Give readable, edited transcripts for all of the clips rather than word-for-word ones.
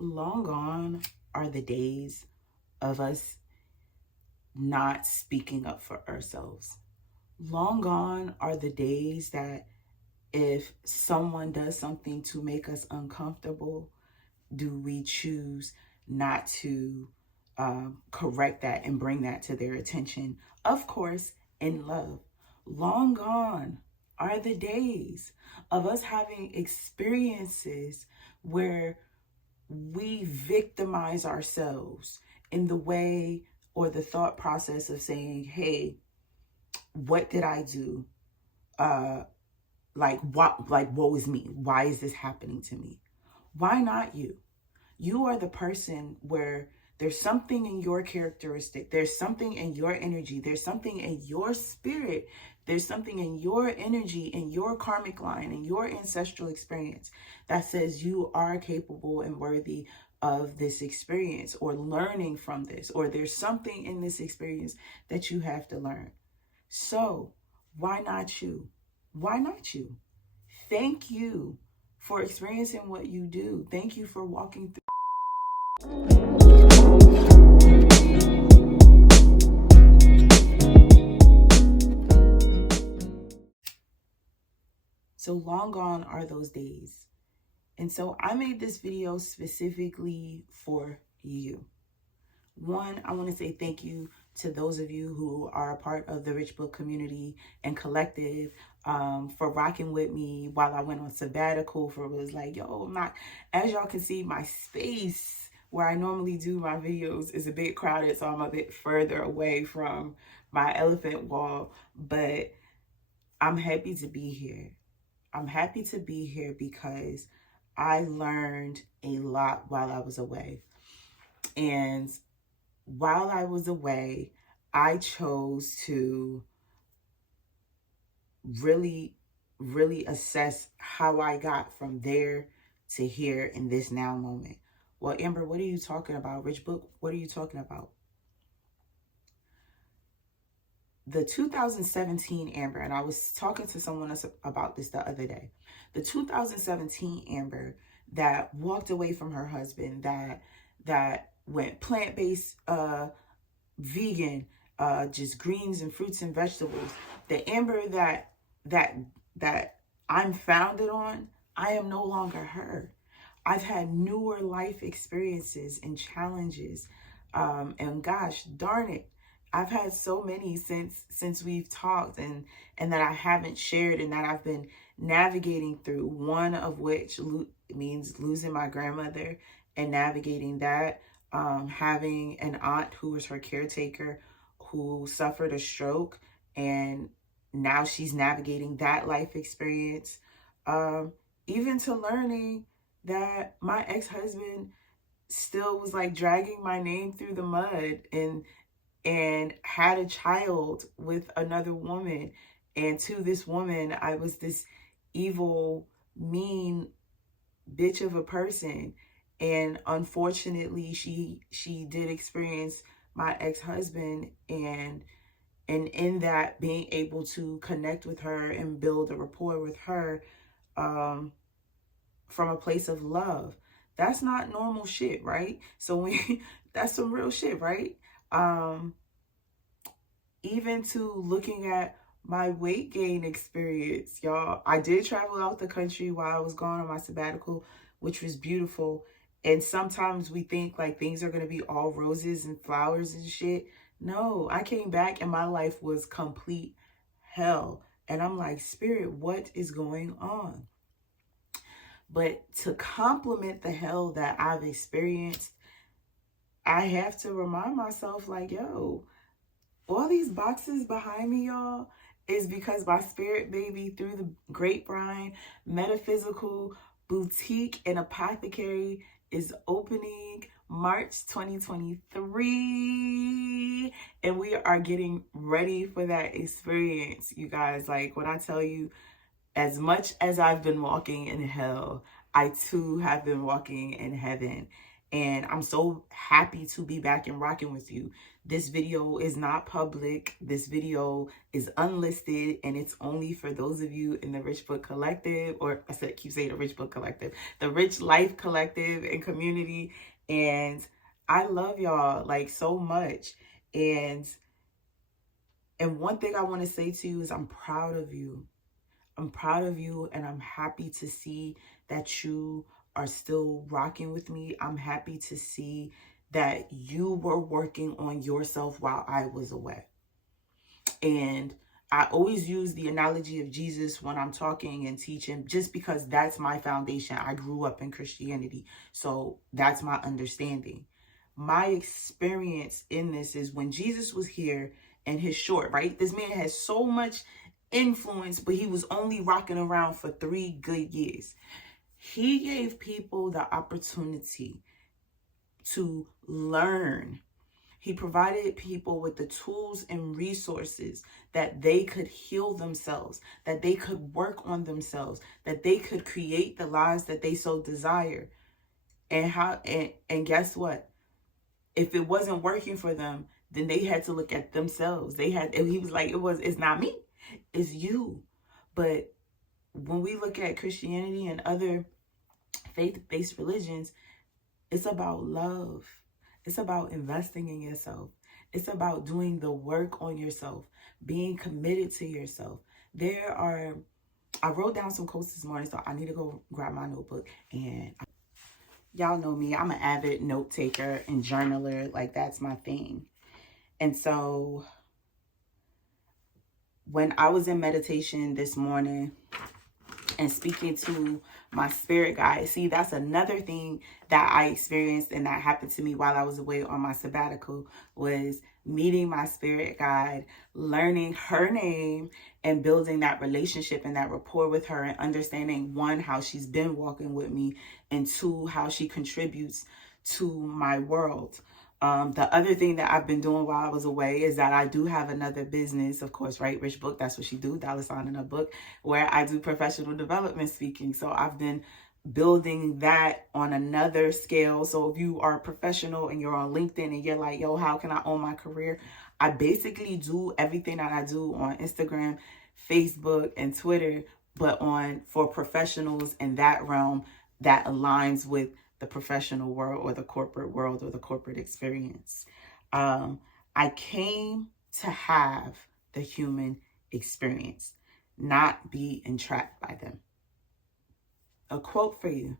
Long gone are the days of us not speaking up for ourselves. Long gone are the days that if someone does something to make us uncomfortable, do we choose not to correct that and bring that to their attention? Of course, in love. Long gone are the days of us having experiences where we victimize ourselves in the way or the thought process of saying, hey, what did I do? Like woe is me. Why is this happening to me? Why not you? You are the person where there's something in your characteristic, there's something in your energy, there's something in your spirit, there's something in your energy, in your karmic line, in your ancestral experience that says you are capable and worthy of this experience or learning from this, or there's something in this experience that you have to learn. So why not you? Why not you? Thank you for experiencing what you do. Thank you for walking through. So long gone are those days. And so I made this video specifically for you. One, I want to say thank you to those of you who are a part of the Rich Book community and collective for rocking with me while I went on sabbatical. For was like, yo, I'm not, as y'all can see, my space where I normally do my videos is a bit crowded, so I'm a bit further away from my elephant wall, but I'm happy to be here. I'm happy to be here because I learned a lot while I was away. And while I was away, I chose to really assess how I got from there to here in this now moment. Well, Amber, what are you talking about? Rich Book, what are you talking about? The 2017 Amber, and I was talking to someone else about this the other day. The 2017 Amber that walked away from her husband, that went plant-based, vegan, just greens and fruits and vegetables. The Amber that I'm founded on, I am no longer her. I've had newer life experiences and challenges, and gosh darn it, I've had so many since we've talked, and that I haven't shared, and that I've been navigating through. One of which means losing my grandmother and navigating that. Having an aunt who was her caretaker who suffered a stroke, and now she's navigating that life experience. Even to learning that my ex-husband still was like dragging my name through the mud and had a child with another woman. And to this woman, I was this evil, mean bitch of a person. And unfortunately, she did experience my ex-husband, and in that, being able to connect with her and build a rapport with her from a place of love. That's not normal shit, right? So that's some real shit, right? Even to looking at my weight gain experience, y'all. I did travel out the country while I was gone on my sabbatical, which was beautiful. And sometimes we think like things are going to be all roses and flowers and shit. No, I came back and my life was complete hell. And I'm like, Spirit, what is going on? But to complement the hell that I've experienced, I have to remind myself like, yo, all these boxes behind me, y'all, is because my spirit baby through the grapevine metaphysical boutique and apothecary is opening March 2023, and we are getting ready for that experience, you guys. Like, when I tell you, as much as I've been walking in hell, I too have been walking in heaven. And I'm so happy to be back and rocking with you. This video is not public. This video is unlisted, and it's only for those of you in the Rich Book Collective, or keep saying the Rich Book Collective, the Rich Life Collective and community. And I love y'all like so much. And one thing I want to say to you is I'm proud of you. I'm proud of you, and I'm happy to see that you are still rocking with me. I'm happy to see that you were working on yourself while I was away. And I always use the analogy of Jesus when I'm talking and teaching, just because that's my foundation. I grew up in Christianity, so that's my understanding. My experience in this is when Jesus was here and his short, right? This man has so much influence, but he was only rocking around for 3 good years. He gave people the opportunity to learn. He provided people with the tools and resources that they could heal themselves, that they could work on themselves, that they could create the lives that they so desire. And guess what? If it wasn't working for them, then they had to look at themselves. He was like, it's not me, it's you. But when we look at Christianity and other faith-based religions, it's about love. It's about investing in yourself. It's about doing the work on yourself, being committed to yourself. I wrote down some quotes this morning, so I need to go grab my notebook. And y'all know me, I'm an avid note taker and journaler. Like, that's my thing. And so when I was in meditation this morning and speaking to my spirit guide, see, that's another thing that I experienced and that happened to me while I was away on my sabbatical, was meeting my spirit guide, learning her name, and building that relationship and that rapport with her, and understanding, 1, how she's been walking with me, and 2, how she contributes to my world. The other thing that I've been doing while I was away is that I do have another business, of course, right? Rich Book, that's what she do, $ in a book, where I do professional development speaking. So I've been building that on another scale. So if you are a professional and you're on LinkedIn and you're like, yo, how can I own my career? I basically do everything that I do on Instagram, Facebook, and Twitter, but for professionals in that realm that aligns with the professional world or the corporate world or the corporate experience. I came to have the human experience, not be entrapped by them. A quote for you.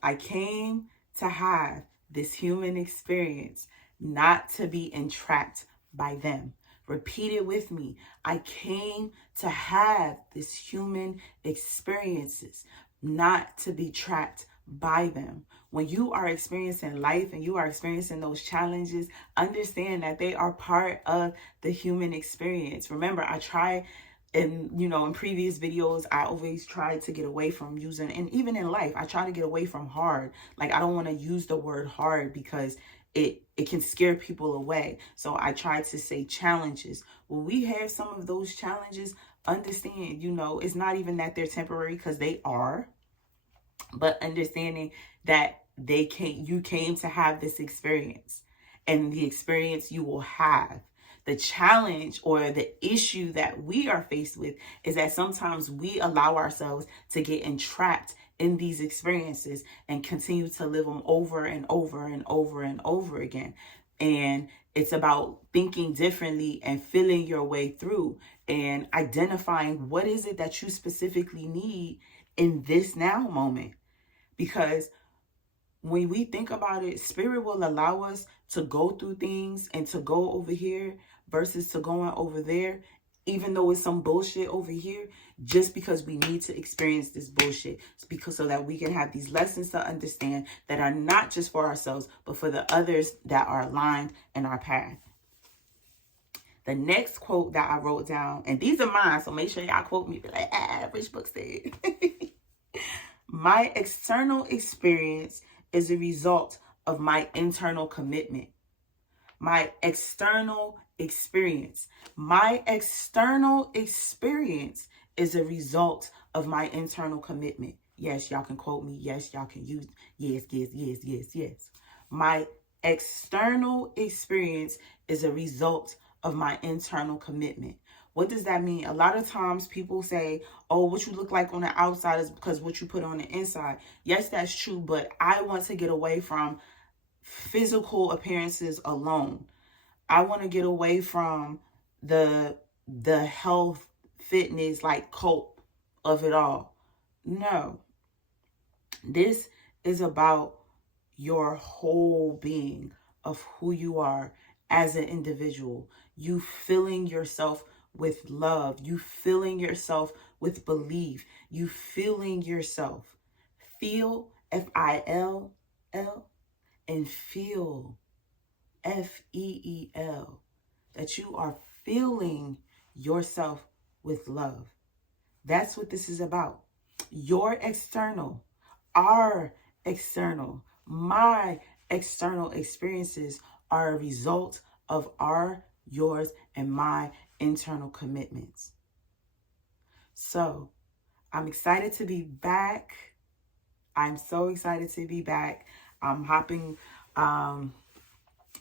I came to have this human experience, not to be entrapped by them. Repeat it with me. I came to have this human experiences, not to be trapped by them. When you are experiencing life and you are experiencing those challenges, understand that they are part of the human experience. Remember, in previous videos, I always try to get away from using, and even in life, I try to get away from hard. Like, I don't want to use the word hard because it can scare people away. So I try to say challenges. When we have some of those challenges, understand, it's not even that they're temporary, because they are, but understanding that you came to have this experience, and the experience you will have. The challenge or the issue that we are faced with is that sometimes we allow ourselves to get entrapped in these experiences and continue to live them over and over and over and over again. And it's about thinking differently and feeling your way through and identifying what is it that you specifically need in this now moment. Because when we think about it, spirit will allow us to go through things and to go over here versus to going over there, even though it's some bullshit over here, just because we need to experience this bullshit. It's because so that we can have these lessons to understand that are not just for ourselves, but for the others that are aligned in our path. The next quote that I wrote down, and these are mine, so make sure y'all quote me, be like, Rich Book said. My external experience is a result of my internal commitment. My external experience. My external experience is a result of my internal commitment. Yes, y'all can quote me. Yes, y'all can use. Yes, yes, yes, yes, yes. My external experience is a result of my internal commitment. What does that mean? A lot of times people say, oh, what you look like on the outside is because what you put on the inside. Yes, that's true, but I want to get away from physical appearances alone. I want to get away from the health, fitness, like cult of it all. No. This is about your whole being of who you are as an individual. You filling yourself with love. You filling yourself with belief. You feeling yourself. Feel, F-I-L-L, and feel, F-E-E-L, that you are filling yourself with love. That's what this is about. Your external, our external, my external experiences are a result of our, yours, and my internal commitments. So I'm excited to be back. I'm so excited to be back. I'm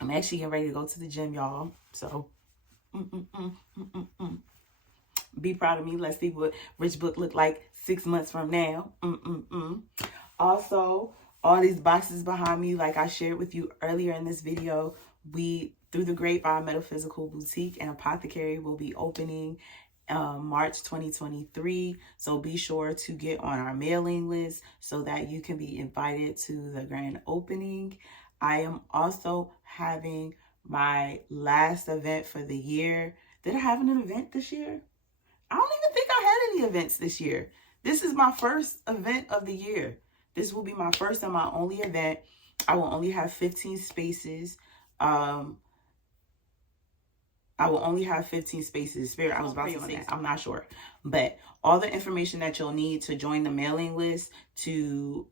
actually getting ready to go to the gym, y'all. So be proud of me. Let's see what Rich Book look like 6 months from now. Also, all these boxes behind me, like I shared with you earlier in this video, we, through the Grapevine Metaphysical Boutique and Apothecary, will be opening March 2023. So be sure to get on our mailing list so that you can be invited to the grand opening. I am also having my last event for the year. Did I have an event this year? I don't even think I had any events this year. This is my first event of the year. This will be my first and my only event. I will only have 15 spaces. I will only have 15 spaces. Spirit, I was about to say that. I'm not sure. But all the information that you'll need to join the mailing list to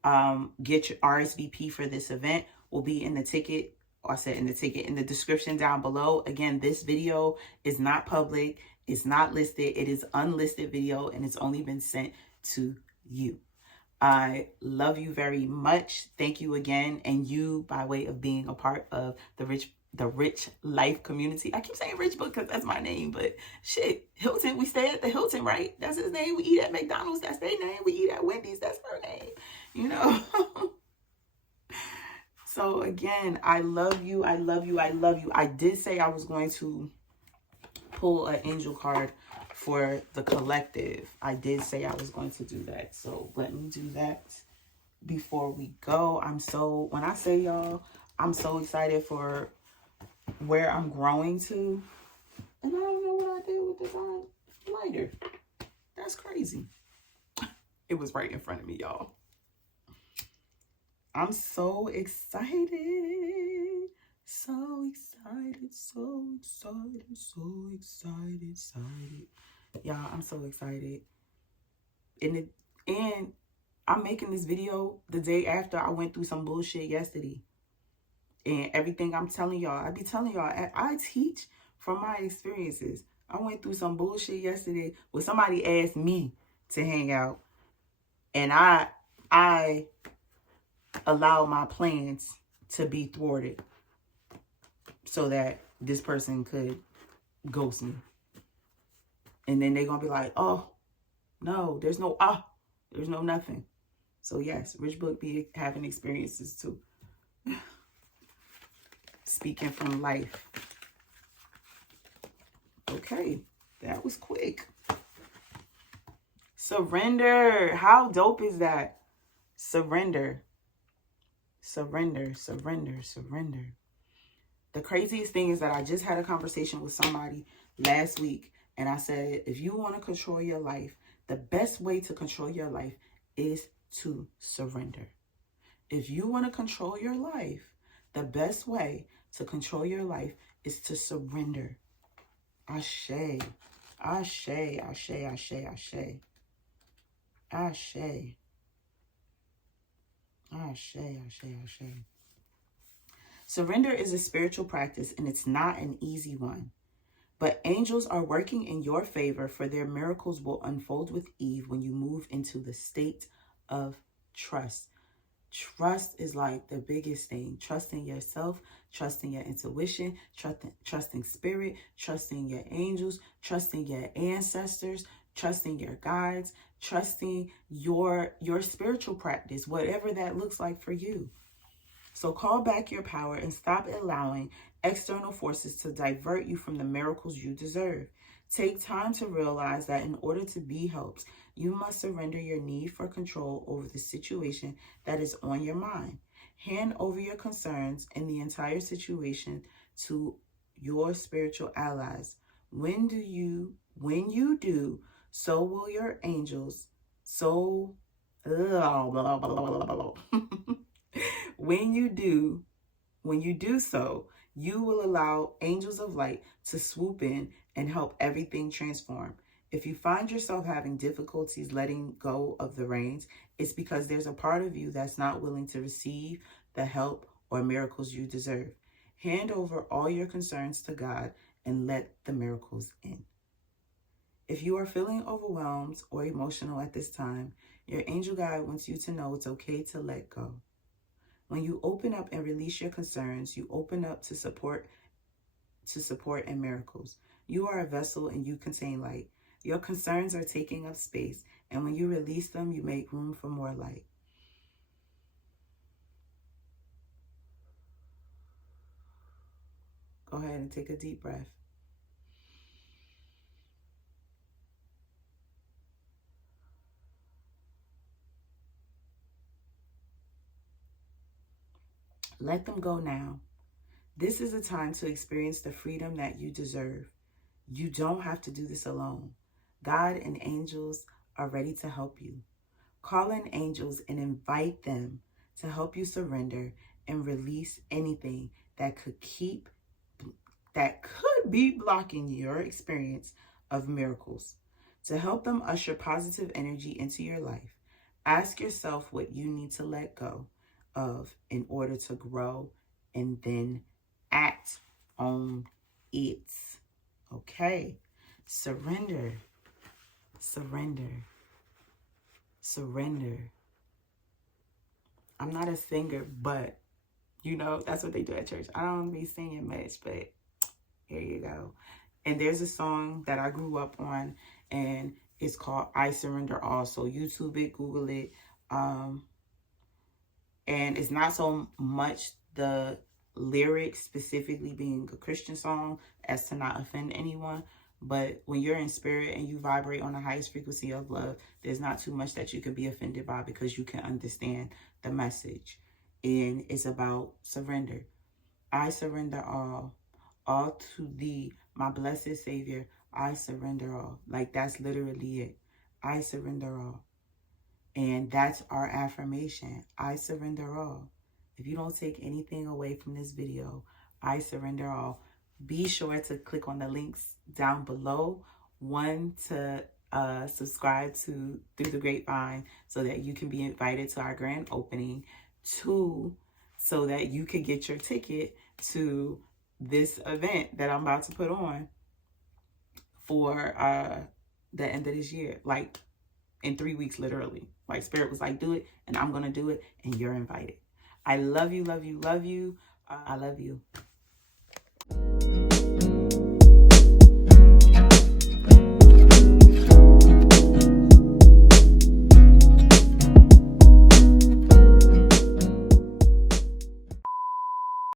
get your RSVP for this event will be in the ticket. I said in the ticket, in the description down below. Again, this video is not public. It's not listed. It is unlisted video, and it's only been sent to you. I love you very much. Thank you again. And you, by way of being a part of the Rich Life community. I keep saying Rich Book because that's my name, but shit, Hilton, we stay at the Hilton, right? That's his name. We eat at McDonald's, that's their name. We eat at Wendy's, that's her name, you know? So again, I love you. I love you. I love you. I did say I was going to pull an angel card for the collective. I did say I was going to do that. So let me do that before we go. When I say y'all, I'm so excited for where I'm growing to. And I don't know what I did with this lighter. That's crazy. It was right in front of me, y'all. I'm so excited. So excited, so excited, so excited. Y'all, I'm so excited. And I'm making this video the day after I went through some bullshit yesterday. And everything I'm telling y'all, I be telling y'all, I teach from my experiences. I went through some bullshit yesterday where somebody asked me to hang out. And I allowed my plans to be thwarted so that this person could ghost me. And then they're going to be like, oh, no, there's no nothing. So yes, Rich Book be having experiences too. Speaking from life. Okay, that was quick. Surrender. How dope is that? Surrender. Surrender, surrender, surrender. The craziest thing is that I just had a conversation with somebody last week, and I said, if you want to control your life, the best way to control your life is to surrender. If you want to control your life, the best way to control your life is to surrender. Ashe, ashe, ashe, ashe, ashe. Ashe. Ashe, ashe, ashe. Surrender is a spiritual practice, and it's not an easy one. But angels are working in your favor, for their miracles will unfold with ease when you move into the state of trust. Trust is like the biggest thing. Trusting yourself, trusting your intuition, trusting spirit, trusting your angels, trusting your ancestors, trusting your guides, trusting your spiritual practice, whatever that looks like for you. So call back your power and stop allowing external forces to divert you from the miracles you deserve. Take time to realize that in order to be helped, you must surrender your need for control over the situation that is on your mind. Hand over your concerns and the entire situation to your spiritual allies. When you do, so will your angels, so when you do so, you will allow angels of light to swoop in and help everything transform. If you find yourself having difficulties letting go of the reins, it's because there's a part of you that's not willing to receive the help or miracles you deserve. Hand over all your concerns to God and let the miracles in. If you are feeling overwhelmed or emotional at this time, your angel guide wants you to know it's okay to let go. When you open up and release your concerns, you open up to support and miracles. You are a vessel and you contain light. Your concerns are taking up space, and when you release them, you make room for more light. Go ahead and take a deep breath. Let them go now. This is a time to experience the freedom that you deserve. You don't have to do this alone. God and angels are ready to help you. Call in angels and invite them to help you surrender and release anything that could be blocking your experience of miracles. To help them usher positive energy into your life, ask yourself what you need to let go of in order to grow, and then act on it. Okay? Surrender. Surrender. Surrender. I'm not a singer, but that's what they do at church. I don't be singing much, but here you go. And there's a song that I grew up on, and it's called I Surrender All. So YouTube it, Google it. And it's not so much the lyrics specifically being a Christian song as to not offend anyone. But when you're in spirit and you vibrate on the highest frequency of love, there's not too much that you can be offended by, because you can understand the message. And it's about surrender. I surrender all to thee, my blessed Savior. I surrender all. Like, that's literally it. I surrender all. And that's our affirmation. I surrender all. If you don't take anything away from this video, I surrender all. Be sure to click on the links down below. One, to subscribe to Through the Grapevine so that you can be invited to our grand opening. Two, so that you can get your ticket to this event that I'm about to put on for the end of this year. Like, in 3 weeks, literally. Like, Spirit was like, do it, and I'm going to do it, and you're invited. I love you, love you, love you. I love you.